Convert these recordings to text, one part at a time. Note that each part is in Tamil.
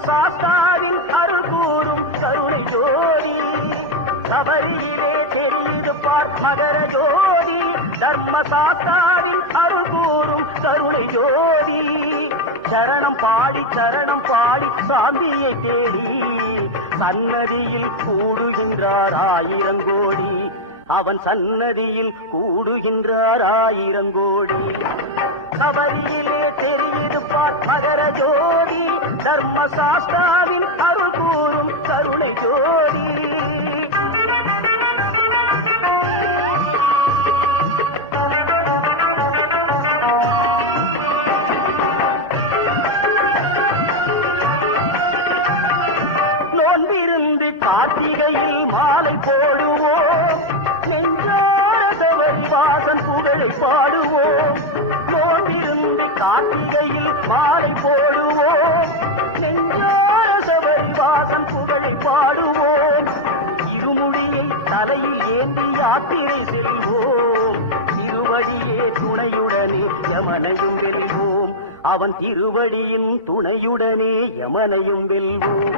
சாஸ்தாவின் அருள் கூறும் கருணை ஜோதி. சபரியிலே தெரிந்து பார் மகர ஜோதி. தர்ம சாஸ்தாவின் அருள் கூறும் கருணை ஜோதி. சரணம் பாடி சரணம் பாடி சாந்தியை தேடி. சன்னதியில் கூடுகின்றார் ஆயிரம் கோடி. அவன் சன்னதியில் கூடுகின்றார் ஆயிரம் கோடி. சபரியிலே தர்ம சாஸ்தாவின் அருள் கூறும் கருணை ஜோதி. நோன்பிருந்து கார்த்திகையில் மாலை போடுவோம். நெஞ்சாரதவரி வாசன் புகழை பாடுவோம். நோன்பிருந்து கார்த்திகையில் மாலை போடுவோம். அவன் திருவடியின் துணையுடனே யமனையும் வெல்வோம்.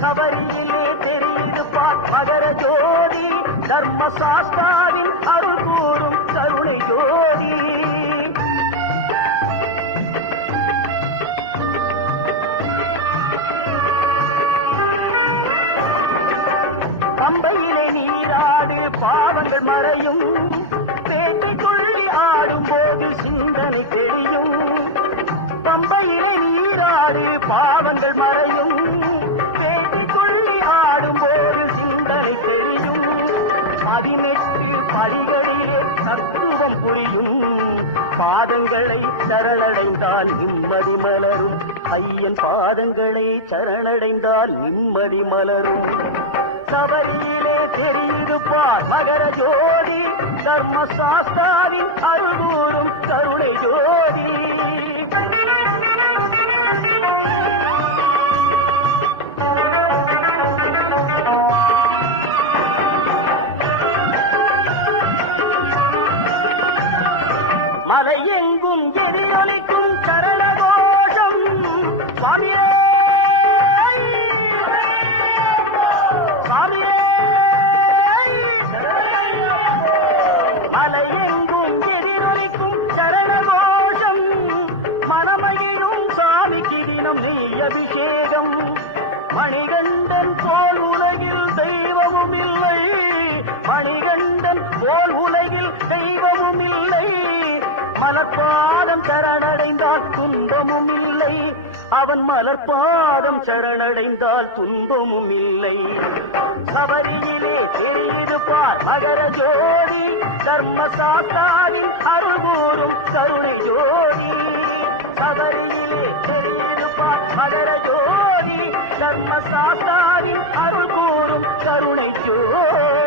சபரியிலே தெரிந்து பார் மகர ஜோதி தர்ம சாஸ்தாவின் அருள் கூறும் கருணை ஜோதி. பம்பையிலே நீராடு பாவங்கள் மறையும் பம்பையிலே நீராடி பாவங்கள் மறையும். பேட்டை துள்ளி ஆடும் போது சிந்தனை தெரியும். பதினெட்டு பழிகளிலே தத்துவம் புரியும். பாதங்களை சரணடைந்தால் நிம்மதி மலரும். ஐயன் பாதங்களை சரணடைந்தால் நிம்மதி மலரும். சபரியிலே தெரிந்திருப்பார் மகர ஜோடி தர்மசாஸ்தாவின் சாஸ்தாவின் கருணை ஜோடி அபிஷேகம். மணிகண்டன் போல் உலகில் தெய்வமும் இல்லை மணிகண்டன் போல் உலகில் தெய்வமும் இல்லை. மலர்பாதம் சரணடைந்தால் துன்பமும் இல்லை அவன் மலர்பாதம் சரணடைந்தால் துன்பமும் இல்லை. சபரியிலே தெரியிருப்பார் மகர ஜோதி தர்ம சாத்தானின் அருள்கூறும் கருணை ஜோதி. சபரியிலே தெரியிருப்பார் மகர ஜோதி தர்ம சாத்தானின் அருள்கூறும் கருணை ஜோதி.